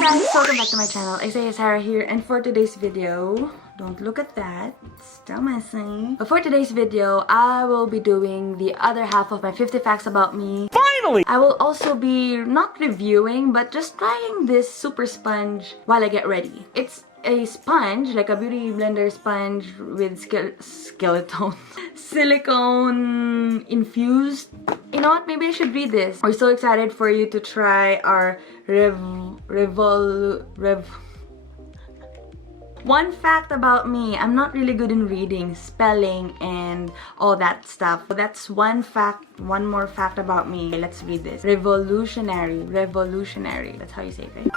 guys, welcome back to my channel. Isaiah Sarah here, and for today's video, don't look at that, it's still messy. But for today's video, I will be doing the other half of my 50 facts about me. Finally! I will also be not reviewing, but just trying this super sponge while I get ready. It's a sponge, like a beauty blender sponge with silicone infused. You know what? Maybe I should read this. We're so excited for you to try our One fact about me, I'm not really good in reading, spelling, and all that stuff. So that's one fact, one more fact about me. Let's read this. Revolutionary. That's how you say it, right?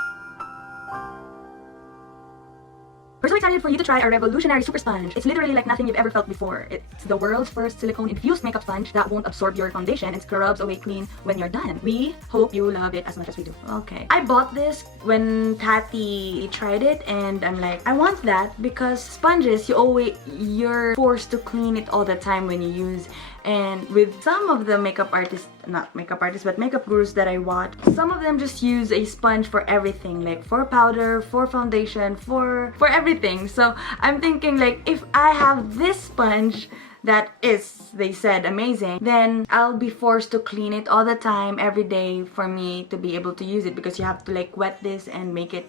We're so excited for you to try our revolutionary super sponge. It's literally like nothing you've ever felt before. It's the world's first silicone-infused makeup sponge that won't absorb your foundation and scrubs away clean when you're done. We hope you love it as much as we do. Okay. I bought this when Tati tried it, and I'm like, I want that because sponges, you're forced to clean it all the time when you use. And with some of the makeup artists, not makeup artists, but makeup gurus that I watch, some of them just use a sponge for everything, like for powder, for foundation, for everything. So I'm thinking, like, if I have this sponge that is, they said, amazing, then I'll be forced to clean it all the time, every day, for me to be able to use it, because you have to like wet this and make it.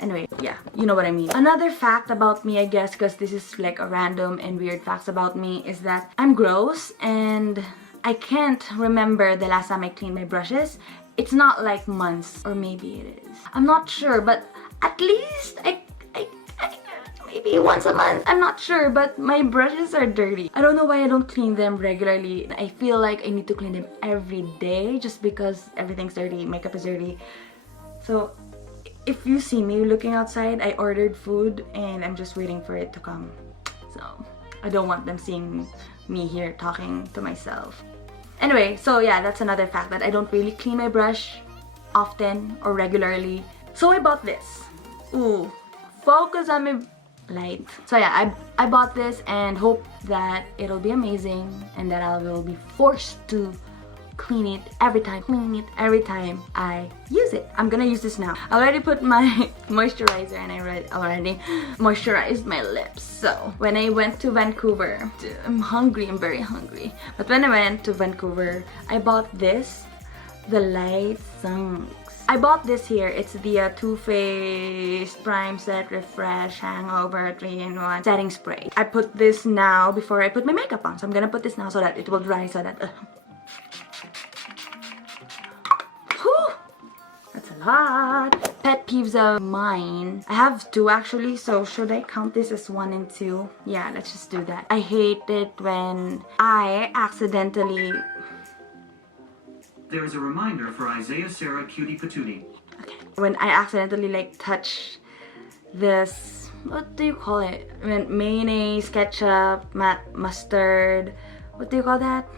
Anyway, yeah, you know what I mean. Another fact about me, I guess, because this is like a random and weird facts about me, is that I'm gross and I can't remember the last time I cleaned my brushes. It's not like months, or maybe it is. I'm not sure, but at least maybe once a month. I'm not sure, but my brushes are dirty. I don't know why I don't clean them regularly. I feel like I need to clean them every day just because everything's dirty, makeup is dirty. So if you see me looking outside, I ordered food and I'm just waiting for it to come. So I don't want them seeing me here talking to myself. Anyway, so yeah, that's another fact, that I don't really clean my brush often or regularly. So I bought this. Ooh, focus on my light. So yeah, I bought this and hope that it'll be amazing and that I will be forced to clean it every time I use it. I'm gonna use this now. I already put my moisturizer and I already moisturized my lips. So when I went to Vancouver, I'm hungry, I'm very hungry. But when I went to Vancouver, I bought this, the Light Sunks. I bought this here. It's the Too Faced Prime Set Refresh Hangover 3-in-1 setting spray. I put this now before I put my makeup on. So I'm gonna put this now so that it will dry, so that that's a lot. Pet peeves of mine. I have two actually, so should I count this as 1 and 2? Yeah, let's just do that. I hate it when I accidentally... There is a reminder for Isaiah Sarah Cutie Patootie. Okay. When I accidentally like touch this, what do you call it? Mayonnaise, ketchup, mustard. What do you call that?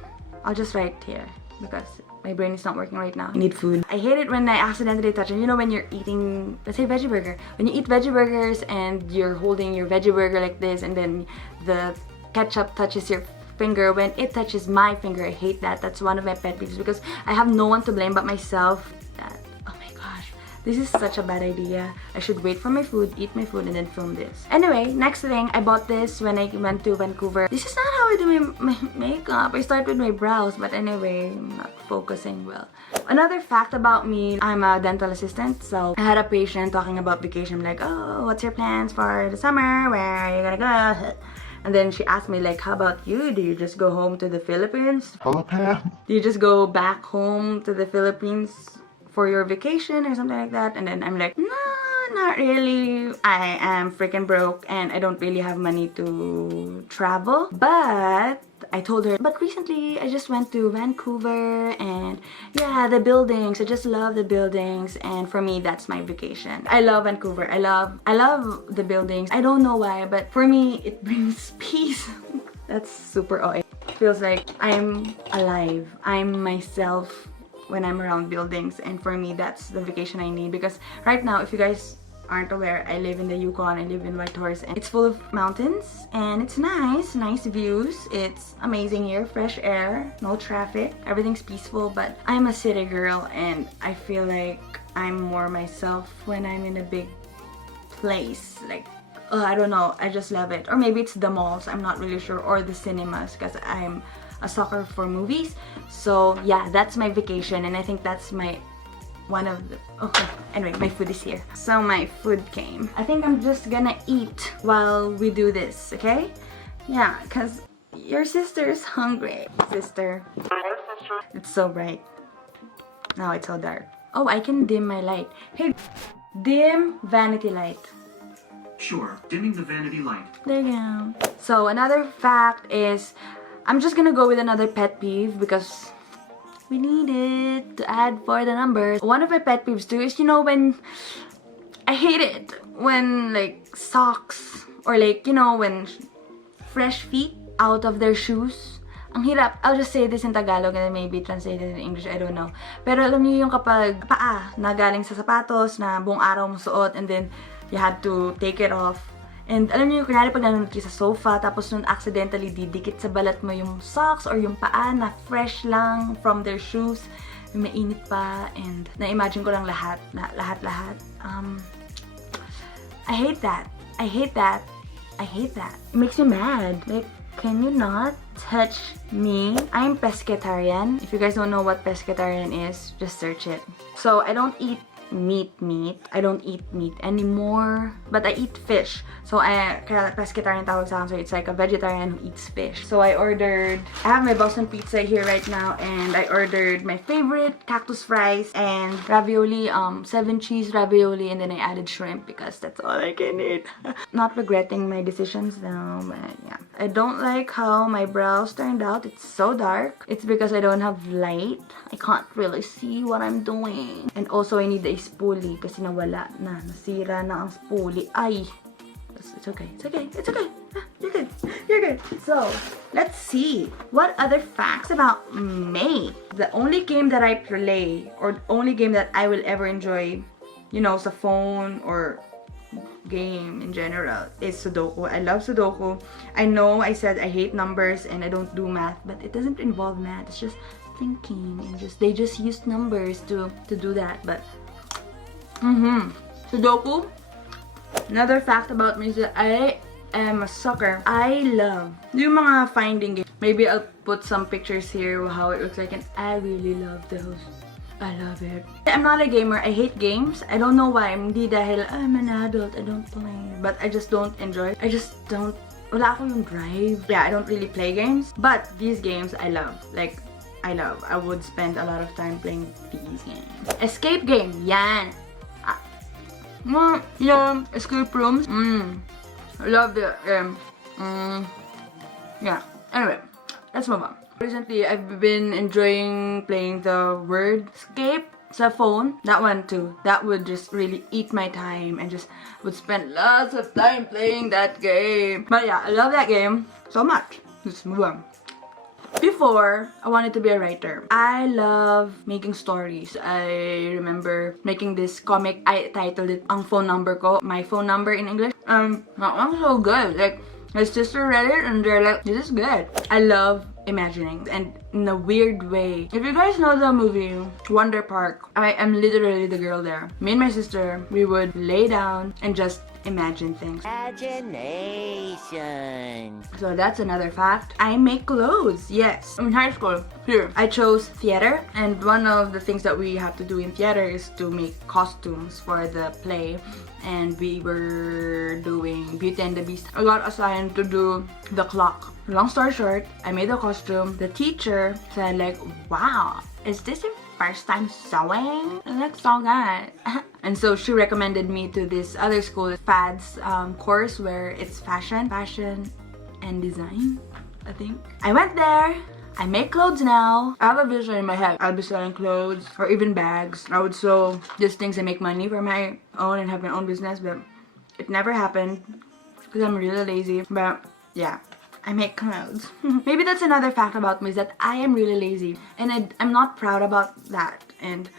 I'll just write here because my brain is not working right now. I need food. I hate it when I accidentally touch it. You know, when you're eating, let's say, veggie burger. When you eat veggie burgers and you're holding your veggie burger like this, and then the ketchup touches your finger. When it touches my finger, I hate that. That's one of my pet peeves because I have no one to blame but myself. Oh my gosh, this is such a bad idea. I should wait for my food, eat my food, and then film this. Anyway, next thing, I bought this when I went to Vancouver. This is not how I do my makeup. I start with my brows, but anyway, I'm not focusing well. Another fact about me, I'm a dental assistant. So I had a patient talking about vacation. I'm like, oh, what's your plans for the summer? Where are you gonna go? And then she asked me, like, how about you? Do you just go home to the Philippines? Do you just go back home to the Philippines for your vacation or something like that? And then I'm like, no, not really. I am freaking broke and I don't really have money to travel. But I told her, but recently I just went to Vancouver and yeah, the buildings, I just love the buildings, and for me that's my vacation. I love Vancouver. I love the buildings. I don't know why, but for me it brings peace. That's super OA. It feels like I'm alive. I'm myself when I'm around buildings, and for me that's the vacation I need. Because right now, if you guys aren't aware, I live in the Yukon, I live in Whitehorse, and it's full of mountains, and it's nice views. It's amazing here, fresh air, no traffic, everything's peaceful. But I'm a city girl, and I feel like I'm more myself when I'm in a big place. Like, I don't know, I just love it. Or maybe it's the malls, I'm not really sure, or the cinemas, because I'm a sucker for movies. So yeah, that's my vacation, and I think that's my one of the... Okay, anyway, my food is here. So my food came. I think I'm just gonna eat while we do this, okay? Yeah, because your sister is hungry. Sister. It's so bright. Now it's so dark. Oh, I can dim my light. Hey, dim vanity light. Sure, dimming the vanity light. There you go. So another fact is, I'm just gonna go with another pet peeve because we need it to add for the numbers. One of my pet peeves too is, you know, when I hate it when like socks or like, you know, when fresh feet out of their shoes. Ang hirap. I'll just say this in Tagalog and then maybe translated in English, I don't know. Pero alam niyo yung kapag paa na galing sa sapatos na buong araw mo suot and then you had to take it off. And alam niyo, kunyari pag nanonood kayo sa sofa, tapos nun accidentally didikit sa balat mo yung socks or yung paa na fresh lang from their shoes, yung mainit pa, and na-imagine ko lang lahat. I hate that. I hate that. I hate that. It makes me mad. Like, can you not touch me? I'm pescatarian. If you guys don't know what pescatarian is, just search it. So, I don't eat meat. I don't eat meat anymore, but I eat fish. So kaya pescatarian tawag sa akin, so it's like a vegetarian who eats fish. So I have my Boston pizza here right now, and I ordered my favorite cactus fries and ravioli, 7 cheese ravioli, and then I added shrimp because that's all I can eat. Not regretting my decisions now, but yeah. I don't like how my brows turned out. It's so dark. It's because I don't have light. I can't really see what I'm doing. And also I need a spoolie kasi nawala na. Nasira na ang spoolie. Ay! It's okay. It's okay. It's okay. You're good. You're good. So, let's see. What other facts about me? The only game that I play, or only game that I will ever enjoy, you know, sa phone or game in general, is Sudoku. I love Sudoku. I know I said I hate numbers and I don't do math, but it doesn't involve math. It's just thinking and they just use numbers to do that. But Sudoku. Another fact about me is that I am a sucker. I love yung mga finding games. Maybe I'll put some pictures here how it looks like, and I really love those. I love it. I'm not a gamer. I hate games. I don't know why. Hindi dahil I'm an adult, I don't play. But I just don't enjoy. I just don't. Wala ako yung drive. Yeah, I don't really play games. But these games I love. Like, I love. I would spend a lot of time playing these games. Escape game. Yan. Yeah, escape rooms. I love the yeah. Anyway, let's move on. Recently, I've been enjoying playing the word escape sa phone. That one too. That would just really eat my time and just would spend lots of time playing that game. But yeah, I love that game so much. Let's move on. Before, I wanted to be a writer. I love making stories. I remember making this comic. I titled it Ang Phone Number Ko. My phone number in English. That was so good. Like, my sister read it and they're like, this is good. I love imagining, and in a weird way. If you guys know the movie Wonder Park, I am literally the girl there. Me and my sister, we would lay down and just imagine things. Imagination. So that's another fact. I make clothes. Yes. In high school, here, I chose theater, and one of the things that we have to do in theater is to make costumes for the play. And we were doing Beauty and the Beast. I got assigned to do the clock. Long story short, I made a costume. The teacher said like, wow, is this your first time sewing? It looks so good. And so she recommended me to this other school, FADS course, where it's fashion and design, I think. I went there. I make clothes now. I have a vision in my head. I'll be selling clothes or even bags. I would sew these things and make money for my own and have my own business, but it never happened because I'm really lazy. But yeah, I make clothes. Maybe that's another fact about me, is that I am really lazy, and I'm not proud about that, and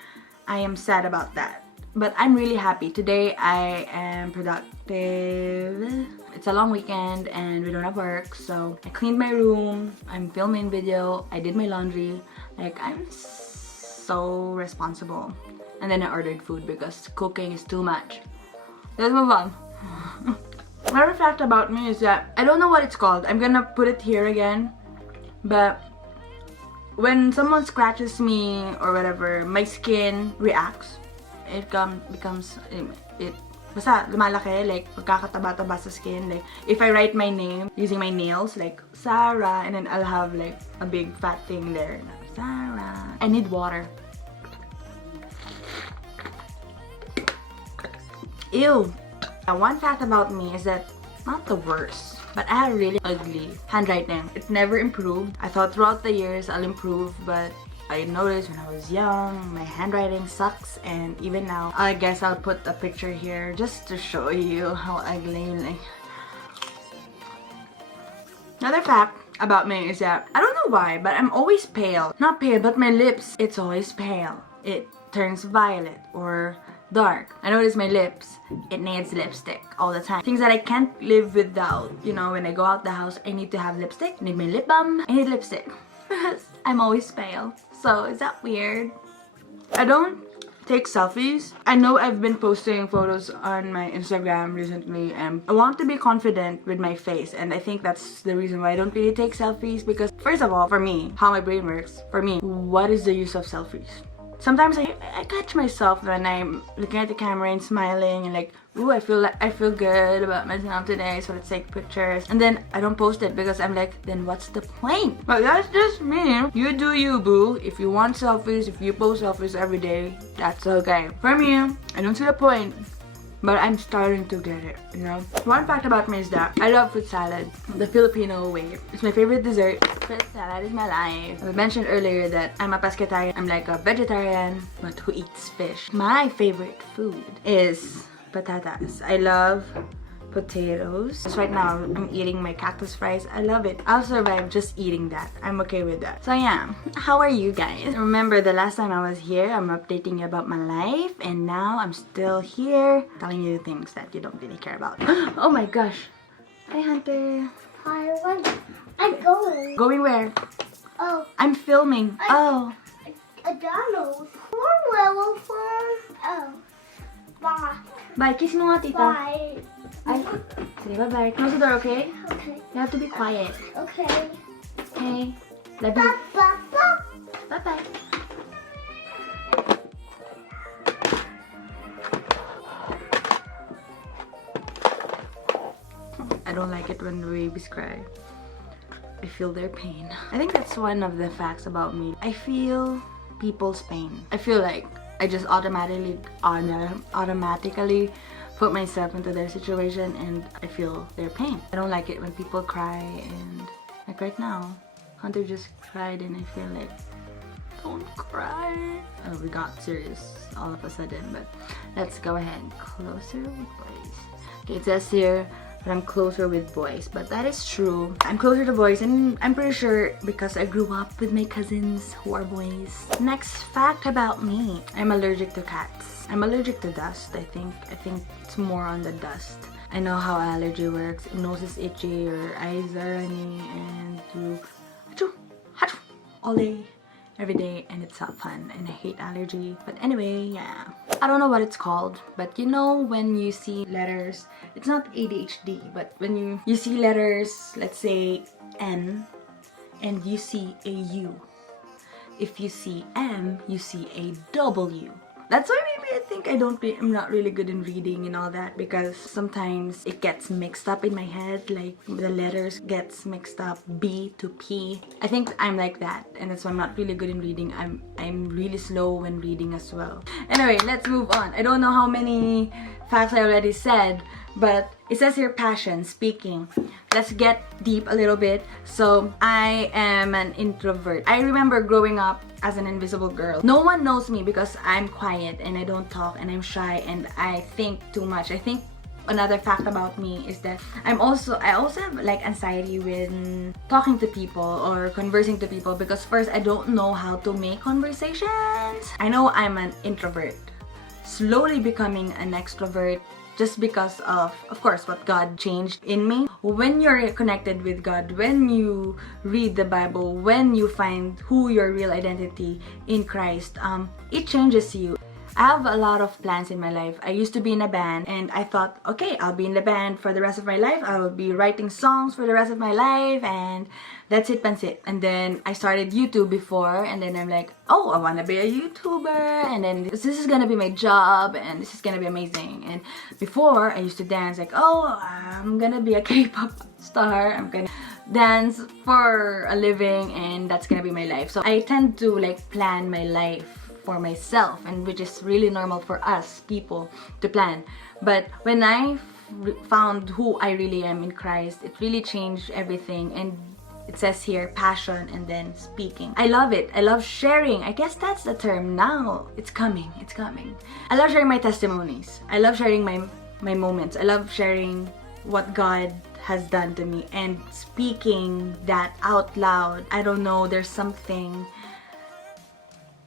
I am sad about that. But I'm really happy. Today I am productive. It's a long weekend and we don't have work, so I cleaned my room, I'm filming video, I did my laundry. Like, I'm so responsible. And then I ordered food because cooking is too much. Let's move on. Another fact about me is that I don't know what it's called. I'm gonna put it here again. But when someone scratches me or whatever, my skin reacts. It becomes basta lumalaki, like pagkakataba-taba sa skin. Like if I write my name using my nails, like Sarah, and then I'll have like a big fat thing there. Sarah. I need water. Ew. And one fact about me is that, not the worst, but I had really ugly handwriting. It never improved. I thought throughout the years I'll improve, but I noticed when I was young, my handwriting sucks, and even now, I guess I'll put a picture here just to show you how ugly. Like, another fact about me is that, I don't know why, but I'm always pale. Not pale, but my lips, it's always pale. It turns violet or dark. I notice my lips, it needs lipstick all the time. Things that I can't live without. You know, when I go out the house, I need to have lipstick. I need my lip balm. I need lipstick. I'm always pale. So, is that weird? I don't take selfies. I know I've been posting photos on my Instagram recently, and I want to be confident with my face, and I think that's the reason why I don't really take selfies, because first of all, for me, how my brain works, for me, what is the use of selfies? Sometimes I catch myself when I'm looking at the camera and smiling and like, ooh, I feel good about myself today, so let's take pictures. And then I don't post it because I'm like, then what's the point? But that's just me. You do you, boo. If you want selfies, if you post selfies every day, that's okay. For me, I don't see the point. But I'm starting to get it, you know? One fact about me is that I love fruit salad the Filipino way. It's my favorite dessert. Fruit salad is my life. I mentioned earlier that I'm a pescatarian. I'm like a vegetarian, but who eats fish. My favorite food is patatas. I love potatoes. Just right now, I'm eating my cactus fries. I love it. I'll survive just eating that. I'm okay with that. So yeah, how are you guys? Remember the last time I was here, I'm updating you about my life, and now I'm still here telling you things that you don't really care about. Oh my gosh. Hi, Hunter. Hi, I'm going. Going where? Oh. I'm filming. Oh. A Donald. 4 level 4. Oh. Bye. Bye. Kiss mo nga, tita. Bye. Ay, sige, bye-bye. Close the door, okay? Okay. You have to be quiet. Okay. Okay. Love you. Bye-bye. I don't like it when the babies cry. I feel their pain. I think that's one of the facts about me. I feel people's pain. I feel like I just automatically put myself into their situation, and I feel their pain. I don't like it when people cry, and like right now, Hunter just cried and I feel like, don't cry. Oh, we got serious all of a sudden, but let's go ahead. Closer with boys. Okay, it says here that I'm closer with boys, but that is true. I'm closer to boys, and I'm pretty sure because I grew up with my cousins who are boys. Next fact about me, I'm allergic to cats. I'm allergic to dust, I think. I think it's more on the dust. I know how allergy works. Nose is itchy, your eyes are runny, and you achoo, all day, every day, and it's not fun, and I hate allergy. But anyway, yeah. I don't know what it's called, but you know when you see letters, it's not ADHD, but when you see letters, let's say N, and you see a U. If you see M, you see a W. That's why maybe I think I'm not really good in reading and all that, because sometimes it gets mixed up in my head, like the letters gets mixed up, B to P. I think I'm like that, and that's why I'm not really good in reading. I'm really slow when reading as well. Anyway, let's move on. I don't know how many facts I already said, but it says here passion, speaking. Let's get deep a little bit. So I am an introvert. I remember growing up as an invisible girl. No one knows me because I'm quiet and I don't talk and I'm shy and I think too much. I think another fact about me is that I also have like anxiety when talking to people or conversing to people, because first, I don't know how to make conversations. I know I'm an introvert, slowly becoming an extrovert, just because of course, what God changed in me. When you're connected with God, when you read the Bible, when you find who your real identity in Christ, it changes you. I have a lot of plans in my life. I used to be in a band and I thought, okay, I'll be in the band for the rest of my life. I will be writing songs for the rest of my life and that's it, pansit. And then I started YouTube before and then I'm like, oh, I want to be a YouTuber and then this is gonna be my job and this is gonna be amazing. And before I used to dance like, oh, I'm gonna be a K-pop star. I'm gonna dance for a living and that's gonna be my life. So I tend to like plan my life for myself, and which is really normal for us people to plan. But when I found who I really am in Christ, it really changed everything. And it says here passion and then speaking. I love it. I love sharing. I guess that's the term now. It's coming. I love sharing my testimonies. I love sharing my moments. I love sharing what God has done to me and speaking that out loud. I don't know, there's something,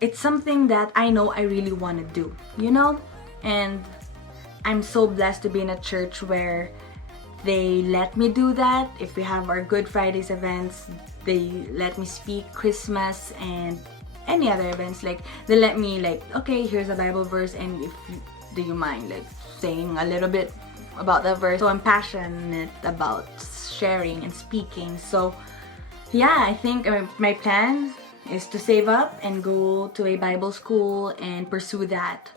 it's something that I know I really want to do, you know? And I'm so blessed to be in a church where they let me do that. If we have our Good Fridays events, they let me speak Christmas and any other events. Like, they let me like, okay, here's a Bible verse and if do you mind like saying a little bit about that verse. So I'm passionate about sharing and speaking. So yeah, I think my plan is to save up and go to a Bible school and pursue that.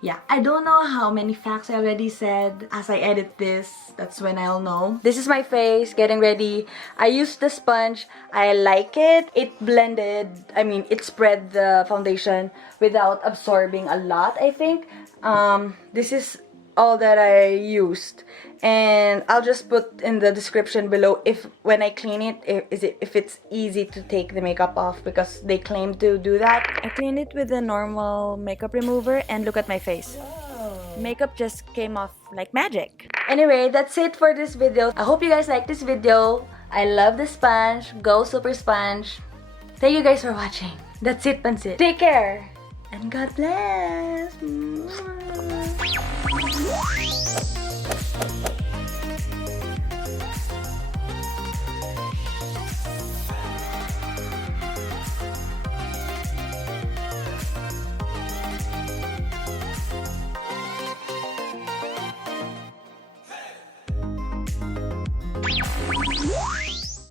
Yeah, I don't know how many facts I already said. As I edit this, that's when I'll know. This is my face, getting ready. I used the sponge. I like it. It blended, it spread the foundation without absorbing a lot, I think. This is all that I used, and I'll just put in the description below if when I clean it, if it's easy to take the makeup off, because they claim to do that. I cleaned it with a normal makeup remover and look at my face. Makeup just came off like magic. Anyway, that's it for this video. I hope you guys like this video. I love the sponge. Go Super Sponge. Thank you guys for watching. That's it, pansit. Take care and God bless.